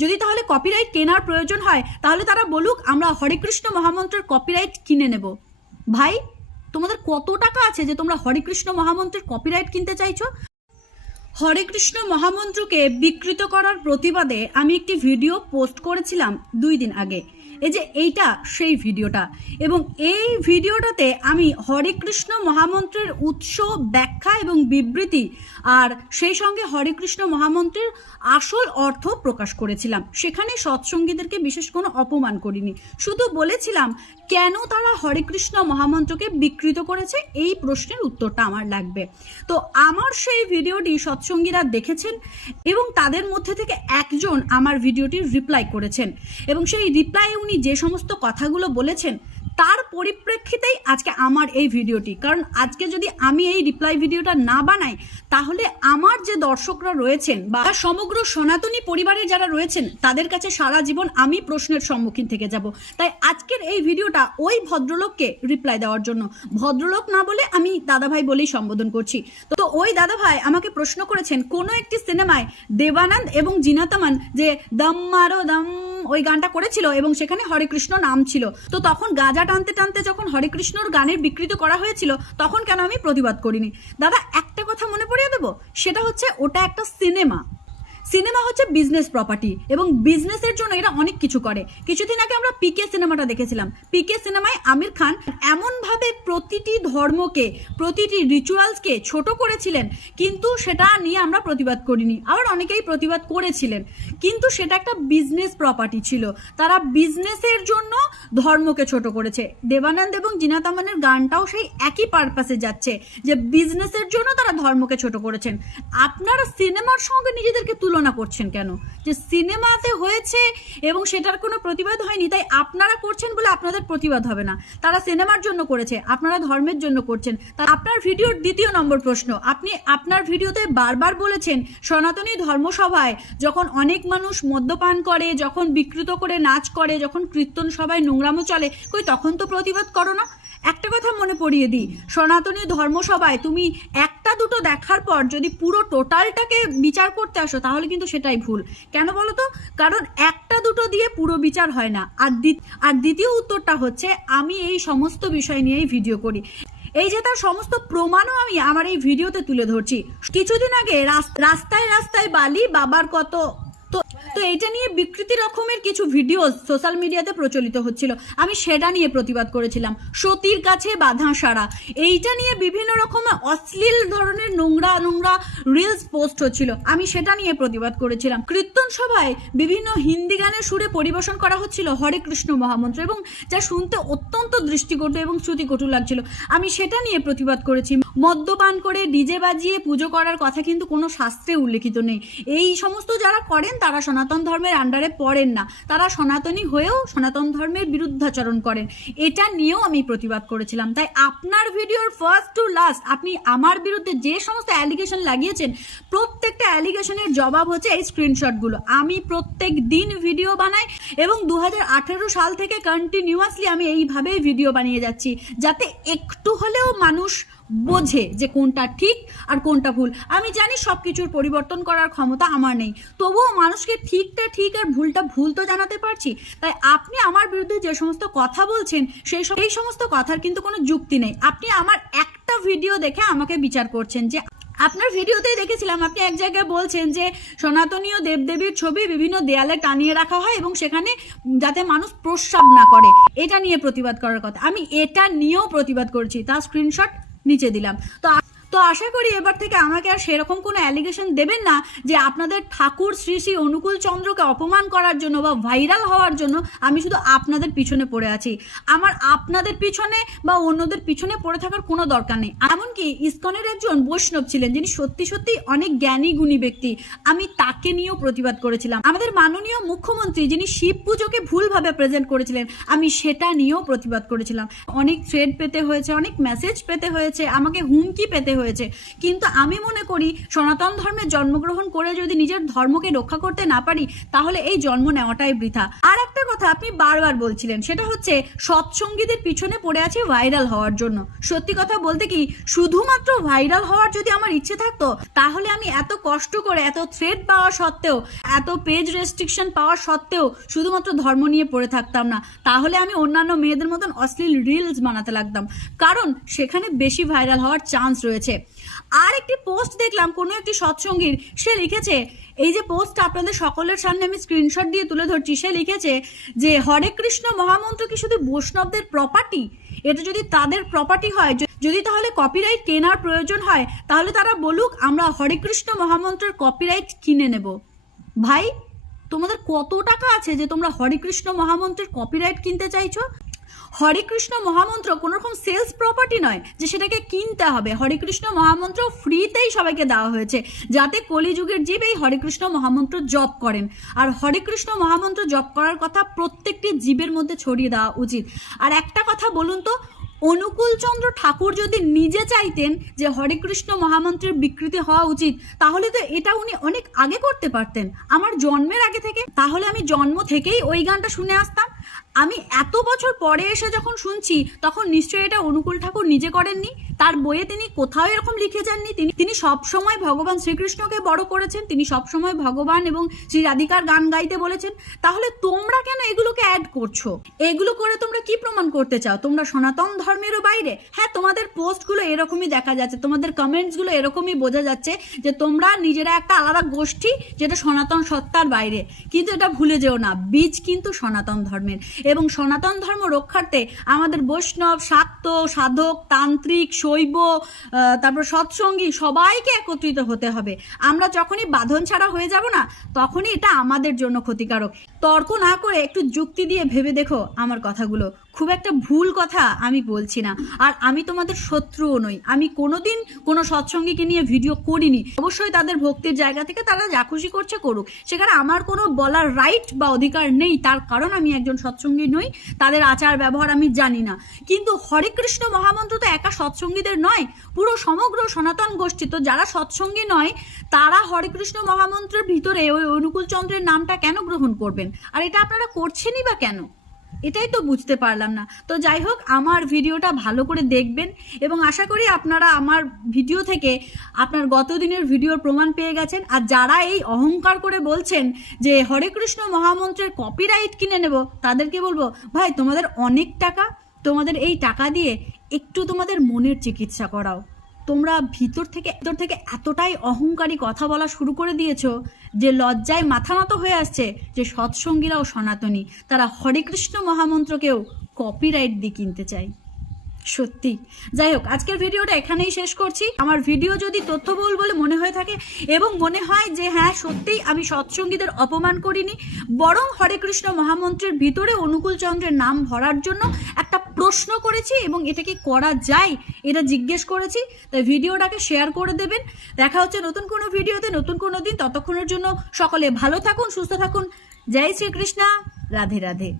যদি তাহলে কপিরাইট কেনার প্রয়োজন হয়, তাহলে তারা বলুক, আমরা হরে কৃষ্ণ মহামন্ত্রের কপিরাইট কিনে নেব। ভাই, তোমাদের কত টাকা আছে যে তোমরা হরে কৃষ্ণ মহামন্ত্রের কপিরাইট কিনতে চাইছো? হরে কৃষ্ণ মহামন্ত্রকে বিকৃত করার প্রতিবাদে আমি একটি ভিডিও পোস্ট করেছিলাম দুই দিন আগে। এই যে এইটা, সেই ভিডিওটা। এবং এই ভিডিওটাতে আমি হরে কৃষ্ণ মহামন্ত্রের উৎস, ব্যাখ্যা এবং বিবৃতি আর সেই সঙ্গে হরে কৃষ্ণ মহামন্ত্রের আসল অর্থ প্রকাশ করেছিলাম। সেখানে সৎসঙ্গীদেরকে বিশেষ কোনো অপমান করিনি। শুধু বলেছিলাম, কেন তারা হরে কৃষ্ণ মহামন্ত্রকে বিকৃত করেছে? এই প্রশ্নের উত্তরটা আমার লাগবে। তো আমার সেই ভিডিওটি সৎসঙ্গীরা দেখেছেন এবং তাদের মধ্যে থেকে একজন আমার ভিডিওটির রিপ্লাই করেছেন। এবং সেই রিপ্লাই উনি যে সমস্ত কথাগুলো বলেছেন, তার পরিপ্রেক্ষিতেই আজকে আমার এই ভিডিওটি। কারণ আজকে যদি আমি এই রিপ্লাই ভিডিওটা না বানাই, তাহলে আমার যে দর্শকরা রয়েছেন বা সমগ্র সনাতনী পরিবারের যারা রয়েছেন, তাদের কাছে সারা জীবন আমি প্রশ্নের সম্মুখীন থেকে যাব। তাই আজকের এই ভিডিওটা ওই ভদ্রলোককে রিপ্লাই দেওয়ার জন্য। ভদ্রলোক না বলে আমি দাদাভাই বলেই সম্বোধন করছি। তো ওই দাদাভাই আমাকে প্রশ্ন করেছেন কোনো একটি সিনেমায় দেবানন্দ এবং জিনাতামান যে দম মারো, দম ওই গানটা করেছিল এবং সেখানে হরে কৃষ্ণ নাম ছিল। তো তখন গাজা টানতে টানতে যখন হরে কৃষ্ণর গানের বিকৃত করা হয়েছিল, তখন কেন আমি প্রতিবাদ করিনি? দাদা, একটা কথা মনে পড়িয়ে দেবো? সেটা হচ্ছে ওটা একটা সিনেমা। সিনেমা হচ্ছে বিজনেস প্রপার্টি এবং বিজনেসের জন্য এরা অনেক কিছু করে। কিছুদিন আগে আমরা পিকে সিনেমাটা দেখেছিলাম। পিকে সিনেমায় আমির খান এমনভাবে প্রতিটি ধর্মকে, প্রতিটি রিচুয়ালসকে ছোট করেছিলেন, কিন্তু সেটা নিয়ে আমরা প্রতিবাদ করিনি। আবার অনেকেই প্রতিবাদ করেছিলেন, কিন্তু সেটা একটা বিজনেস প্রপার্টি ছিল। তারা বিজনেসের জন্য ধর্মকে ছোট করেছে। দেবানন্দ এবং জিনাতামানের গানটাও সেই একই পারপাসে যাচ্ছে, যে বিজনেসের জন্য তারা ধর্মকে ছোট করেছেন। আপনারা সিনেমার সঙ্গে নিজেদেরকে তুলনা করছেন কেন? যে সিনেমাতে হয়েছে এবং সেটার কোনো প্রতিবাদ হয়নি, তাই আপনারা করছেন বলে আপনাদের প্রতিবাদ হবে না। তারা সিনেমার জন্য করেছে, আপনারা ধর্মের জন্য করছেন। তা আপনার ভিডিওর দ্বিতীয় নম্বর প্রশ্ন, আপনি আপনার ভিডিওতে বারবার বলেছেন সনাতনী ধর্মসভায় যখন অনেক মানুষ মদ্যপান করে, যখন বিকৃত করে নাচ করে, যখন কীর্তন সভায় নোংরামো চলে, কই তখন তো প্রতিবাদ করো না? একটা কথা মনে পড়িয়ে দিই, সনাতনী ধর্মসভায় তুমি একটা দুটো দেখার পর যদি পুরো টোটালটাকে বিচার করতে আসো, তাহলে কিন্তু সেটাই ভুল। কেন বলো তো কারণ একটা দুটো দিয়ে পুরো বিচার হয় না। আর আর দ্বিতীয় উত্তরটা হচ্ছে, আমি এই সমস্ত বিষয় নিয়েই ভিডিও করি। এই যে তার সমস্ত প্রমাণও আমি আমার এই ভিডিওতে তুলে ধরছি। কিছুদিন আগে রাস- রাস্তায় রাস্তায় বালি, বাবার কত তো এটা নিয়ে বিকৃতি রকমের কিছু ভিডিও সোশ্যাল মিডিয়াতে প্রচলিত হচ্ছিল। আমি সেটা নিয়ে প্রতিবাদ করেছিলাম। সতীর কাছে বাধা সারা। এইটা নিয়ে বিভিন্ন রকমের অশ্লীল ধরনের নোংরা নোংরা রিলস পোস্ট হচ্ছিল। আমি সেটা নিয়ে প্রতিবাদ করেছিলাম। কীর্তন সভায় বিভিন্ন হিন্দি গানের সুরে পরিবেশন করা হচ্ছিল হরে কৃষ্ণ মহামন্ত্র এবং যা শুনতে অত্যন্ত দৃষ্টিকটু এবং শ্রুতিকটু লাগছিল। আমি সেটা নিয়ে প্রতিবাদ করেছি। মদ্যপান করে ডিজে বাজিয়ে পুজো করার কথা কিন্তু কোনো শাস্ত্রে উল্লেখিত নেই। এই সমস্ত যারা করেন তারা সনাতন ধর্মের আন্ডারে পড়েন না। তারা সনাতনী হয়েও সনাতন ধর্মের বিরুদ্ধাচরণ করেন। এটা নিয়েও আমি প্রতিবাদ করেছিলাম। তাই আপনার ভিডিওর ফার্স্ট টু লাস্ট আপনি আমার বিরুদ্ধে যে সমস্ত অ্যালিগেশন লাগিয়েছেন, প্রত্যেকটা অ্যালিগেশনের জবাব হচ্ছে এই স্ক্রিনশটগুলো আমি প্রত্যেক দিন ভিডিও বানাই এবং দু হাজার আঠেরো সাল থেকে কন্টিনিউয়াসলি আমি এইভাবেই ভিডিও বানিয়ে যাচ্ছি। যাতে একটু হলেও মানুষ বোঝে যে কোনটা ঠিক আর কোনটা ভুল। আমি জানি সব কিছুর পরিবর্তন করার ক্ষমতা আমার নেই। তবুও মানুষকে ঠিকটা ঠিক আর ভুলটা ভুল তো জানাতে পারছি। তাই আপনি আমার বিরুদ্ধে যে সমস্ত কথা বলছেন, সেই এই সমস্ত কথার কিন্তু কোনো যুক্তি নেই। আপনি আমার একটা ভিডিও দেখে আমাকে বিচার করছেন যে আপনার ভিডিওতেই দেখেছিলাম, আপনি এক জায়গায় বলছেন যে সনাতনীয় দেবদেবীর ছবি বিভিন্ন দেয়ালে টানিয়ে রাখা হয় এবং সেখানে যাতে মানুষ প্রস্রাব না করে। এটা নিয়ে প্রতিবাদ করার কথা। আমি এটা নিয়েও প্রতিবাদ করছি। তার স্ক্রিনশট নিচে দিলাম। তো আশা করি এবার থেকে আমাকে আর সেরকম কোনো অ্যালিগেশন দেবেন না যে আপনাদের ঠাকুর শ্রী শ্রী অনুকূল চন্দ্রকে অপমান করার জন্য বা ভাইরাল হওয়ার জন্য আমি শুধু আপনাদের পিছনে পড়ে আছি। আমার আপনাদের পিছনে বা অন্যদের পিছনে পড়ে থাকার কোনো দরকার নেই। এমনকি ইস্কনের একজন বৈষ্ণব ছিলেন, যিনি সত্যি সত্যি অনেক জ্ঞানী, গুণী ব্যক্তি। আমি তাকে নিয়েও প্রতিবাদ করেছিলাম। আমাদের মাননীয় মুখ্যমন্ত্রী, যিনি শিব পুজোকে ভুলভাবে প্রেজেন্ট করেছিলেন, আমি সেটা নিয়েও প্রতিবাদ করেছিলাম। অনেক থ্রেড পেতে হয়েছে, অনেক মেসেজ পেতে হয়েছে, আমাকে হুমকি পেতে হয়েছে। কিন্তু আমি মনে করি সনাতন ধর্মে জন্মগ্রহণ করে যদি নিজের ধর্মকে রক্ষা করতে না পারি, তাহলে এই জন্ম নেওয়াটাই বৃথা। আর একটা কথা আপনি বারবার বলছিলেন, সেটা হচ্ছে সৎসঙ্গীদের পিছনে পড়ে আছে ভাইরাল হওয়ার জন্য। সত্যি কথা বলতে কি, শুধুমাত্র ভাইরাল হওয়ার যদি আমার ইচ্ছে থাকতো, তাহলে আমি এত কষ্ট করে, এত থ্রেড পাওয়া সত্ত্বেও, এত পেজ রেস্ট্রিকশন পাওয়া সত্ত্বেও শুধুমাত্র ধর্ম নিয়ে পড়ে থাকতাম না। তাহলে আমি অন্যান্য মেয়েদের মতন অশ্লীল রিলস বানাতে লাগতাম। কারণ সেখানে বেশি ভাইরাল হওয়ার চান্স রয়েছে। আর একটি পোস্ট দেখলাম, কোনো একটি সৎসঙ্গীর সে লিখেছে, এই যে পোস্টটা আপনাদের সকলের সামনে আমি স্ক্রিনশট দিয়ে তুলে ধরছি, সে লিখেছে যে, হরে কৃষ্ণ, মহামন্ত্র কি শুধু বৈষ্ণবদের প্রপার্টি এটা যদি তাদের প্রপার্টি হয় যদি তাহলে কপিরাইট কেনার প্রয়োজন হয়, তাহলে তারা বলুক, আমরা হরে কৃষ্ণ, মহামন্ত্রের কপিরাইট কিনে নেব। ভাই, তোমাদের কত টাকা আছে যে তোমরা হরে কৃষ্ণ, মহামন্ত্রের কপিরাইট কিনতে চাইছো? হরে কৃষ্ণ মহামন্ত্র কোনো রকম সেলস প্রপার্টি নয় যে সেটাকে কিনতে হবে। হরে কৃষ্ণ মহামন্ত্র ফ্রিতেই সবাইকে দেওয়া হয়েছে। যাতে কলিযুগের জীব এই হরে কৃষ্ণ মহামন্ত্র জপ করেন। আর হরে কৃষ্ণ মহামন্ত্র জপ করার কথা প্রত্যেকটি জীবের মধ্যে ছড়িয়ে দেওয়া উচিত। আর একটা কথা বলুন তো, অনুকূলচন্দ্র ঠাকুর যদি নিজে চাইতেন যে হরে কৃষ্ণ মহামন্ত্রের বিকৃতি হওয়া উচিত, তাহলে তো এটা উনি অনেক আগে করতে পারতেন। আমার জন্মের আগে থেকে, তাহলে আমি জন্ম থেকেই ওই গানটা শুনে আসতাম। আমি এত বছর পরে এসে যখন শুনছি, তখন নিশ্চয়ই এটা অনুকূল ঠাকুর নিজে করেননি। তার বইয়ে তিনি কোথাও এরকম লিখে যাননি। তিনি তিনি সবসময় ভগবান শ্রীকৃষ্ণকে বড় করেছেন। তিনি সবসময় ভগবান এবং শ্রী রাধিকার গান গাইতে বলেছেন। তাহলে তোমরা কেন এগুলোকে অ্যাড করছ? এগুলো করে তোমরা কি প্রমাণ করতে চাও? তোমরা সনাতন ধর্মেরও বাইরে? হ্যাঁ তোমাদের পোস্টগুলো এরকমই দেখা যাচ্ছে। তোমাদের কমেন্টসগুলো এরকমই বোঝা যাচ্ছে যে তোমরা নিজেরা একটা আলাদা গোষ্ঠী যেটা সনাতন সত্তার বাইরে। কিন্তু এটা ভুলে যেও না। বীজ কিন্তু সনাতন ধর্মের। এবং সনাতন ধর্ম রক্ষার্থে আমাদের বৈষ্ণব, শাক্ত, সাধক, তান্ত্রিক, শৈব তারপর সৎসঙ্গী সবাইকে একত্রিত হতে হবে। আমরা যখনই বাঁধন ছাড়া হয়ে যাব না, তখনই এটা আমাদের জন্য ক্ষতিকারক। তর্ক না করে একটু যুক্তি দিয়ে ভেবে দেখো আমার কথাগুলো। খুব একটা ভুল কথা আমি বলছি না। আর আমি তোমাদের শত্রুও নই। আমি কোনোদিন কোনো সৎসঙ্গীকে নিয়ে ভিডিও করিনি। অবশ্যই তাদের ভক্তির জায়গা থেকে তারা যা খুশি করছে করুক। সেখানে আমার কোনো বলার রাইট বা অধিকার নেই। তার কারণ আমি একজন সৎসঙ্গী নই। তাদের আচার ব্যবহার আমি জানি না। কিন্তু হরে কৃষ্ণ মহামন্ত্র তো একা সৎসঙ্গীদের নয়। পুরো সমগ্র সনাতন গোষ্ঠী তো যারা সৎসঙ্গী নয়, তারা হরে কৃষ্ণ মহামন্ত্রের ভিতরে ওই অনুকূল চন্দ্রের নামটা কেন গ্রহণ করবেন? আর এটা আপনারা করছেনই বা কেন? এটাই তো বুঝতে পারলাম না। তো যাই হোক, আমার ভিডিওটা ভালো করে দেখবেন এবং আশা করি আপনারা আমার ভিডিও থেকে আপনার গত দিনের ভিডিওর প্রমাণ পেয়ে গেছেন। আর যারা এই অহংকার করে বলছেন যে হরে কৃষ্ণ মহামন্ত্রের কপিরাইট কিনে নেব, তাদেরকে বলব, ভাই, তোমাদের অনেক টাকা, তোমাদের এই টাকা দিয়ে একটু তোমাদের মনের চিকিৎসা করাও। তোমরা ভিতর থেকে ভিতর থেকে এতটাই অহংকারী কথা বলা শুরু করে দিয়েছ যে লজ্জায় মাথা নত হয়ে আসছে যে সৎসঙ্গীরাও সনাতনী। তারা হরে কৃষ্ণ মহামন্ত্রকেও কপিরাইট দিয়ে কিনতে চায়। সত্যি। যাই হোক, আজকের ভিডিওটা এখানেই শেষ করছি। আমার ভিডিও যদি তথ্যবহুল বলে মনে হয়ে থাকে এবং মনে হয় যে হ্যাঁ সত্যিই আমি সৎসঙ্গীদের অপমান করিনি, বরং হরে কৃষ্ণ মহামন্ত্রের ভিতরে অনুকূল চন্দ্রের নাম ভরার জন্য একটা প্রশ্ন করেছি এবং এটা কি করা যায় এটা জিজ্ঞেস করেছি, তাই ভিডিওটাকে শেয়ার করে দেবেন। দেখা হচ্ছে নতুন কোনো ভিডিওতে, নতুন কোনো দিন। ততক্ষণের জন্য সকলে ভালো থাকুন, সুস্থ থাকুন। জয় শ্রীকৃষ্ণা। রাধে রাধে।